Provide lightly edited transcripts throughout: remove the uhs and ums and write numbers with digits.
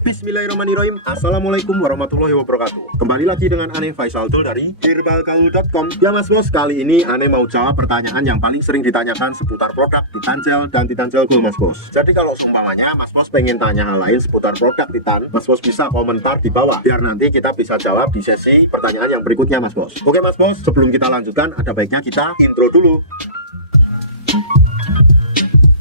Bismillahirrahmanirrahim. Assalamualaikum warahmatullahi wabarakatuh. Kembali lagi dengan Ane Faisal Dul dari herbalgaul.com. Ya mas bos, kali ini Ane mau jawab pertanyaan yang paling sering ditanyakan seputar produk Titan Gel dan Titan Gel Gold mas bos. Jadi kalau seumpamanya mas bos pengen tanya hal lain seputar produk Titan, mas bos bisa komentar di bawah, biar nanti kita bisa jawab di sesi pertanyaan yang berikutnya mas bos. Oke mas bos, sebelum kita lanjutkan ada baiknya kita intro dulu.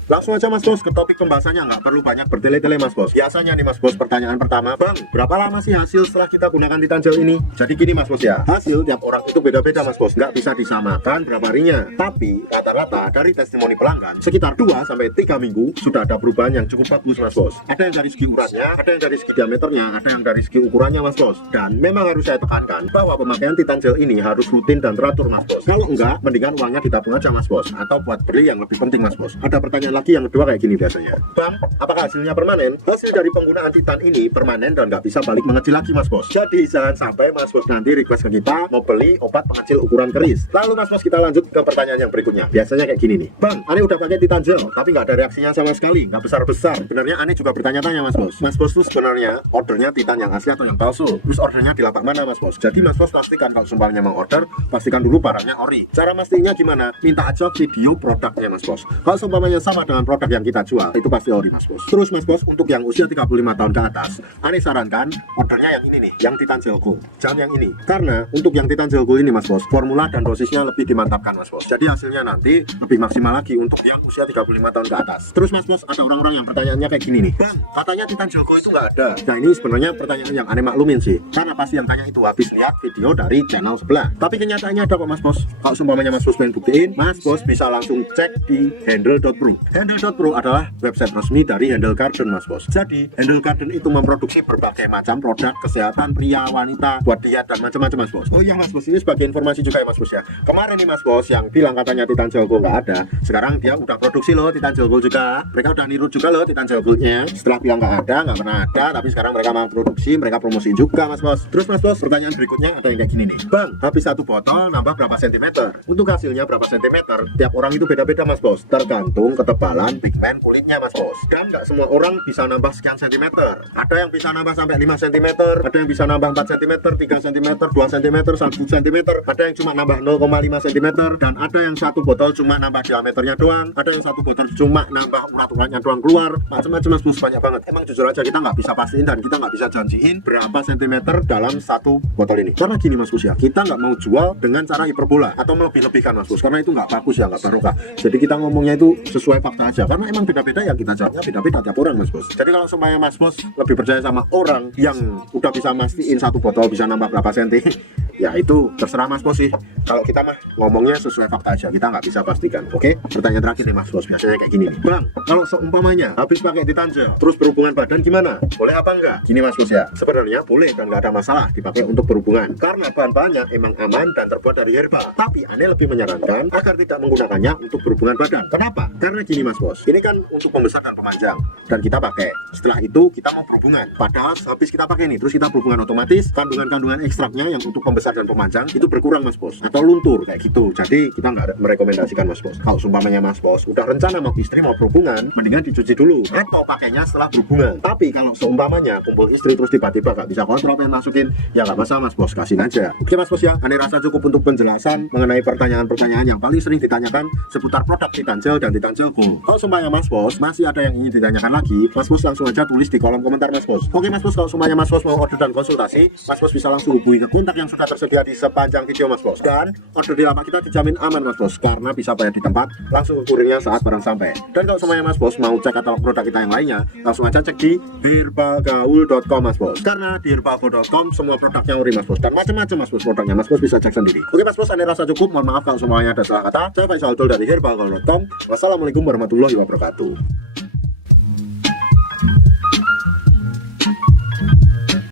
Langsung aja mas bos ke topik pembahasannya, nggak perlu banyak bertele-tele mas bos. Biasanya nih mas bos, pertanyaan pertama, bang berapa lama sih hasil setelah kita gunakan Titan Gel ini? Jadi gini mas bos ya, hasil tiap orang itu beda-beda mas bos, nggak bisa disamakan berapa harinya. Tapi rata-rata dari testimoni pelanggan sekitar 2-3 minggu sudah ada perubahan yang cukup bagus mas bos. Ada yang dari segi uratnya, ada yang dari segi diameternya, ada yang dari segi ukurannya mas bos. Dan memang harus saya tekankan bahwa pemakaian Titan Gel ini harus rutin dan teratur mas bos. Kalau enggak, mendingan uangnya ditabung aja mas bos, atau buat beli yang lebih penting mas bos. Ada pertanyaan lagi yang kedua kayak gini biasanya, bang apakah hasilnya permanen? Hasil dari penggunaan Titan ini permanen dan nggak bisa balik mengecil lagi mas bos. Jadi jangan sampai mas bos nanti request ke kita mau beli obat pengecil ukuran keris. Lalu mas bos kita lanjut ke pertanyaan yang berikutnya. Biasanya kayak gini nih, bang Ane udah pakai Titan Gel tapi nggak ada reaksinya sama sekali, nggak besar-besar. Sebenarnya Ane juga bertanya-tanya mas bos. Mas bos tuh sebenarnya ordernya Titan yang asli atau yang palsu? Terus ordernya di lapak mana mas bos? Jadi mas bos pastikan kalau sumpahnya mau order, pastikan dulu barangnya ori. Cara pastinya gimana? Minta aja video produknya mas bos. Kalau sumpahnya sama dengan produk yang kita jual, itu pasti ori mas bos. Terus mas bos, untuk yang usia 35 tahun ke atas, Ane sarankan ordernya yang ini nih, yang Titan Gel Gold, jangan yang ini. Karena untuk yang Titan Gel Gold ini mas bos, formula dan dosisnya lebih dimantapkan mas bos. Jadi hasilnya nanti lebih maksimal lagi untuk yang usia 35 tahun ke atas. Terus mas bos, ada orang-orang yang pertanyaannya kayak gini nih, bang katanya Titan Gel Gold itu nggak ada. Nah ini sebenarnya pertanyaan yang Ane maklumin sih, karena pasti yang tanya itu habis lihat video dari channel sebelah. Tapi kenyataannya ada kok mas bos. Kalau sumpamanya mas bos pengen buktiin, mas bos bisa langsung cek di handle.pro. Handle.pro adalah website resmi dari Handle Garden mas bos. Jadi Handle Garden itu memproduksi berbagai macam produk kesehatan pria, wanita, buat diet dan macam-macam mas bos. Oh iya mas bos, ini sebagai informasi juga ya mas bos ya. Kemarin nih mas bos yang bilang katanya Titan Gel Gold nggak ada, sekarang dia udah produksi loh Titan Gel Gold juga. Mereka udah niru juga loh Titan Gel Goldnya. Setelah bilang nggak ada, nggak pernah ada, tapi sekarang mereka mau produksi, mereka promosiin juga mas bos. Terus mas bos, pertanyaan berikutnya ada yang kayak gini nih, bang habis satu botol nambah berapa sentimeter? Untuk hasilnya berapa sentimeter? Tiap orang itu beda-beda mas bos, tergantung ketebalan pigmen kulitnya mas bos. Dan nggak semua orang bisa nambah sekian sentimeter. Ada yang bisa nambah sampai 5 cm, ada yang bisa nambah 4 cm, 3 cm, 2 cm, 1 cm, ada yang cuma nambah 0,5 cm, dan ada yang satu botol cuma nambah diameternya doang, ada yang satu botol cuma nambah urat-uratnya doang keluar, macam-macam mas bos, banyak banget. Emang jujur aja kita nggak bisa pastiin dan kita nggak bisa janjiin berapa sentimeter dalam satu botol ini. Karena gini mas bos ya, kita nggak mau jual dengan cara hiperbola atau melebih-lebihkan mas bos, karena itu nggak bagus ya, nggak barokah. Jadi kita ngomongnya itu sesuai fakta aja, karena emang beda-beda ya, kita jawabnya beda-beda tiap orang mas bos. Jadi kalau semuanya mas bos lebih percaya sama orang yang udah bisa mastiin satu botol bisa nambah berapa senti, ya itu terserah mas bos sih. Kalau kita mah ngomongnya sesuai fakta aja, kita nggak bisa pastikan. Oke, pertanyaan terakhir nih mas bos, biasanya kayak gini nih, bang kalau seumpamanya habis pakai Titan Gel terus berhubungan badan gimana? Boleh apa enggak? Gini mas bos ya, sebenarnya boleh dan nggak ada masalah dipakai untuk berhubungan, karena bahan-bahannya emang aman dan terbuat dari herbal. Tapi Ane lebih menyarankan agar tidak menggunakannya untuk berhubungan badan. Kenapa? Karena gini mas bos, ini kan untuk pembesar dan pemanjang, dan kita pakai, setelah itu kita mau berhubungan. Padahal habis kita pakai nih terus kita berhubungan, otomatis kandungan-kandungan ekstraknya yang untuk pembesar dan pemanjang itu berkurang mas bos, atau luntur kayak gitu. Jadi kita nggak merekomendasikan mas bos. Kalau sumpamanya mas bos udah rencana mau istri mau berhubungan, mendingan dicuci dulu atau pakainya setelah berhubungan. Tapi kalau seumpamanya kumpul istri terus tiba-tiba nggak bisa kontrol pengen masukin, ya nggak masalah mas bos, kasihin aja. Oke mas bos ya, Ane rasa cukup untuk penjelasan mengenai pertanyaan-pertanyaan yang paling sering ditanyakan seputar produk Titan Gel dan Titan Gel Gold. Kalau sumpahnya mas bos masih ada yang ingin ditanyakan lagi, mas bos langsung aja tulis di kolom komentar mas bos. Oke mas bos, kalau semuanya mas bos mau order dan konsultasi, mas bos bisa langsung hubungi ke kontak yang sudah tersedia di sepanjang video mas bos. Dan order di lapak kita dijamin aman mas bos, karena bisa bayar di tempat, langsung ke kurirnya saat barang sampai. Dan kalau semuanya mas bos mau cek katalog produk kita yang lainnya, langsung aja cek di herbalgaul.com mas bos. Karena di herbalgaul.com semua produknya ori mas bos, dan macam-macam mas bos produknya, mas bos bisa cek sendiri. Oke mas bos, Ane rasa cukup. Mohon maaf kalau semuanya ada salah kata. Saya Faisal Dul dari herbalgaul.com. Wassalamualaikum warahmatullahi wabarakatuh.